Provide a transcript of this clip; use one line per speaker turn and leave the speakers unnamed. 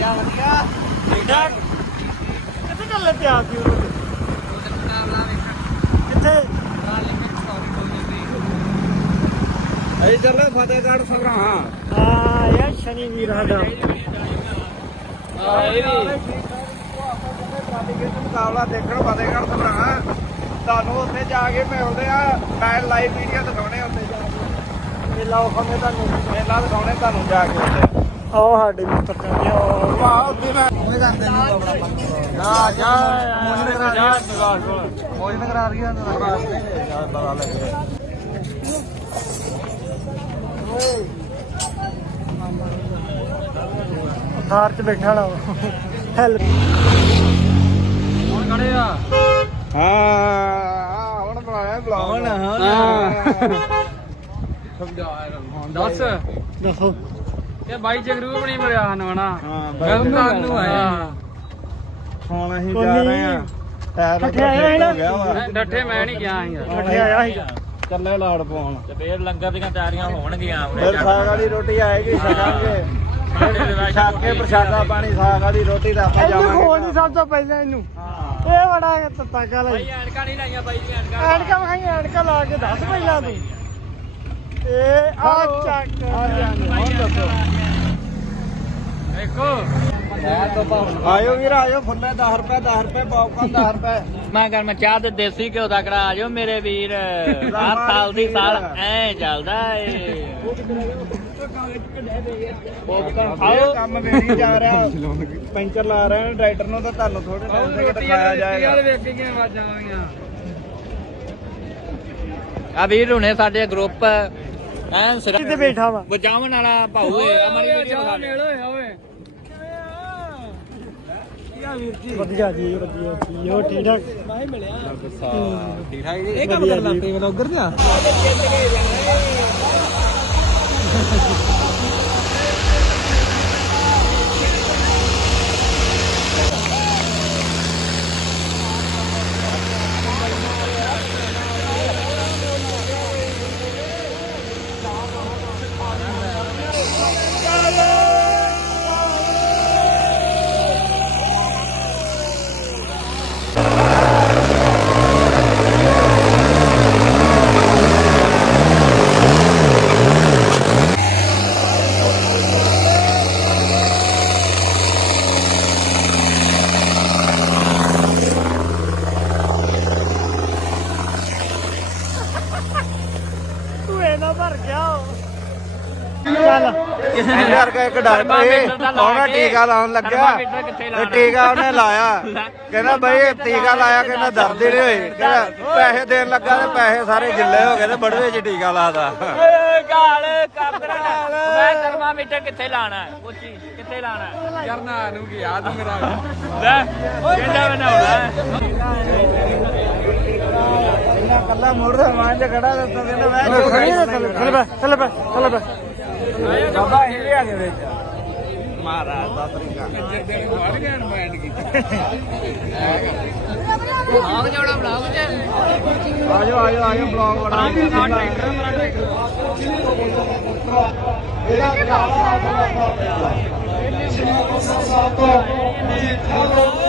ਠੀਕ ਠਾਕ ਕਿੱਥੇ ਚੱਲੇ ਪਿਆ ਸੀ ਕਿੱਥੇ
ਅਸੀਂ ਚੱਲੇ ਫਤਿਹਗੜ੍ਹ ਸਭਰਾ
ਹਾਂ ਯਾਰ ਸ਼ਨੀ ਵੀਰ ਸਾਡਾ
ਮੁਕਾਬਲਾ ਦੇਖਣ ਫਤਿਹਗੜ੍ਹ ਸਭਰਾ ਤੁਹਾਨੂੰ ਉੱਥੇ ਜਾ ਕੇ ਮਿਲਦੇ ਆ ਮੈਂ ਲਾਈਵ ਵੀਡੀਓ ਦਿਖਾਉਣੇ ਉੱਥੇ ਜਾ ਕੇ
ਮੇਲਾ ਵਿਖਾਉਂਦੇ ਤੁਹਾਨੂੰ
ਮੇਲਾ ਦਿਖਾਉਣੇ ਤੁਹਾਨੂੰ ਜਾ ਕੇ ਉੱਥੇ
ਆਓ ਸਾਡੇ ਮਿੱਤਰ ਚੱਲਦੇ ਆ
ਵਾਹ ਉੱਥੇ ਮੈਂ ਮੋਏ ਕਰਦੇ ਜਾ ਜਾ ਮੋਏ ਕਰਾ ਜਾ ਮੋਏ ਕਰਾ ਰਹੀ ਆ ਪਤਾ ਲੱਗ ਰਿਹਾ
ਕਾਰ 'ਚ ਬੈਠਾ ਨਾ ਹੈਲ
ਹੁਣ ਖੜੇ ਆ ਹਾਂ ਹੁਣ ਬਣਾਇਆ ਬਲੌਗ ਹੁਣ
ਦੱਸ
ਦੱਸੋ
ਇਹ ਬਾਈ ਜਗਰੂ ਬਣੀ ਮਰਿਆ ਨਵਾਣਾ
ਹਾਂ
ਗਲਤਾਨ ਨੂੰ ਆਇਆ
ਹੁਣ ਅਸੀਂ ਜਾ ਰਹੇ ਆ ਟਾਇਰ
ਇਕੱਠੇ ਆਏ ਨਾ?
ਹੋ ਗਿਆ ਵਾ
ਡੱਠੇ ਮੈਂ ਨਹੀਂ ਗਿਆ ਸੀਗਾ
ਇਕੱਠੇ ਆਇਆ ਸੀਗਾ
ਚੱਲੇ ਲਾੜ ਪਾਉਣ
ਤੇ ਫੇਰ ਲੰਗਰ ਦੀਆਂ ਤਿਆਰੀਆਂ ਹੋਣਗੀਆਂ
ਫਿਰ ਸਾਗ ਵਾਲੀ ਰੋਟੀ ਆਏਗੀ ਛਕਾਂਗੇ ਛਕ ਕੇ ਪ੍ਰਸ਼ਾਦਾ ਪਾਣੀ ਸਾਗ ਵਾਲੀ ਰੋਟੀ ਦਾ ਆਪਾਂ
ਇਹਨੂੰ ਹੋ
ਜਾਵਾਂਗੇ
ਨਹੀਂ ਸਭ ਤੋਂ ਪਹਿਲਾਂ ਇਹਨੂੰ
ਹਾਂ
ਇਹ ਬੜਾ ਤੱਤਾ ਕਾਲਾ
ਬਾਈ ਐਨਕਾਂ ਨਹੀਂ ਲਾਈਆਂ ਬਾਈ ਜੀ
ਐਨਕਾਂ ਵਿਖਾਈ ਐਨਕਾਂ ਲਾ ਕੇ ਦੱਸ ਪਹਿਲਾਂ ਤੂੰ ਇਹ ਆ ਚੱਕ
ਹੁਣ ਦੱਸੋ
ਦੇਖੋ
ਆਇਓ ਵੀਰ ਆਇਓ ਫੁੱਲੇ 10 ਰੁਪਏ 10 ਰੁਪਏ ਪੌਪਕਾਰਨ 10 ਰੁਪਏ
ਮੈਂ ਕਰ ਮੈਂ ਚਾਹ ਤੇ ਦੇਸੀ ਘਿਓ ਦਾ ਕਰਾ ਆਜੋ ਮੇਰੇ ਵੀਰ ਹਰ ਸਾਲ ਦੀ ਸਾਲ ਐ ਚੱਲਦਾ ਏ ਪੌਪਕਾਰਨ ਖਾਓ
ਕੰਮ ਵੇੜੀ ਜਾ ਰਿਹਾ ਪੈਂਚਰ ਲਾ ਰਹੇ ਡਰਾਈਵਰ ਨੂੰ ਤਾਂ ਤੁਹਾਨੂੰ ਥੋੜੇ ਟਾਈਮ ਤੱਕ ਦਿਖਾਇਆ ਜਾਏਗਾ
ਵੇਖੀ ਕਿਵੇਂ ਆਵਾਜ਼ਾਂ ਆਉਂਦੀਆਂ ਆ ਵੀਰ ਹੁਣੇ ਸਾਡੇ ਗਰੁੱਪ ਐਨ ਸਿਰ
ਕਿੱਥੇ ਬੈਠਾ ਵਾ
ਵਜਾਵਣ ਵਾਲਾ ਭਾਊ ਏ ਅਮਰ ਓਏ
ਵਧੀਆ ਜੀ ਵਧੀਆ ਜੀ ਉਹ ਠੀਕ ਠਾਕ
ਠੀਕ ਠਾਕ ਜੀ
ਇਹ ਕੰਮ ਕਰਨਾ ਪਏ
ਉੱਧਰ ਜਾ
ਤੂੰ ਇਹਨਾਂ ਭਰ ਗਿਆ ਚੱਲ
ਯਾਰ ਕਾ ਇੱਕ ਡਾਕਟਰ ਉਹਨੇ ਟੀਕਾ ਲਾਉਣ ਲੱਗਾ ਤੇ ਟੀਕਾ ਉਹਨੇ ਲਾਇਆ ਕਹਿੰਦਾ ਬਈ ਟੀਕਾ ਲਾਇਆ ਕਹਿੰਦਾ ਦਰਦ ਹੀ ਨਹੀਂ ਹੋਈ ਕਹਿੰਦਾ ਪੈਸੇ ਦੇਣ ਲੱਗਾ ਤੇ ਪੈਸੇ ਸਾਰੇ ਗਿੱਲੇ ਹੋ ਗਏ ਤੇ ਬੜਵੇ ਚ ਟੀਕਾ ਲਾਦਾ
ਗਾਲ ਕਾਬਰਾ ਮੈਂ ਥਰਮਾਮੀਟਰ ਕਿੱਥੇ ਲਾਣਾ ਪੁੱਛੀ ਕਿੱਥੇ ਲਾਣਾ
ਕਰਨਾ ਨੂੰ ਕੀ ਯਾਦ ਮੇਰਾ
ਲੈ ਕਿਹੜਾ ਬਣਾਉਣਾ
ਇਹਨਾਂ ਕੱਲਾ ਮੋੜਦਾ ਮਾਂ ਚ ਖੜਾ ਦਿੱਤਾ ਕਹਿੰਦਾ ਮੈਂ
ਚੱਲ ਪੈ
ਬਾਬਾ ਇਹ ਵੀ ਆ ਗਏ ਵਿੱਚ ਮਹਾਰਾਜ ਦਾ ਤਰੀਕਾ ਵੜ ਗਿਆ ਮੈਂਡ ਕੀਤਾ
ਆਗ ਜੋੜਾ ਬਲਾਗ ਚ
ਆਜੋ ਆਜੋ ਆਜੋ ਬਲੌਗ ਬਣਾ ਇਹਦਾ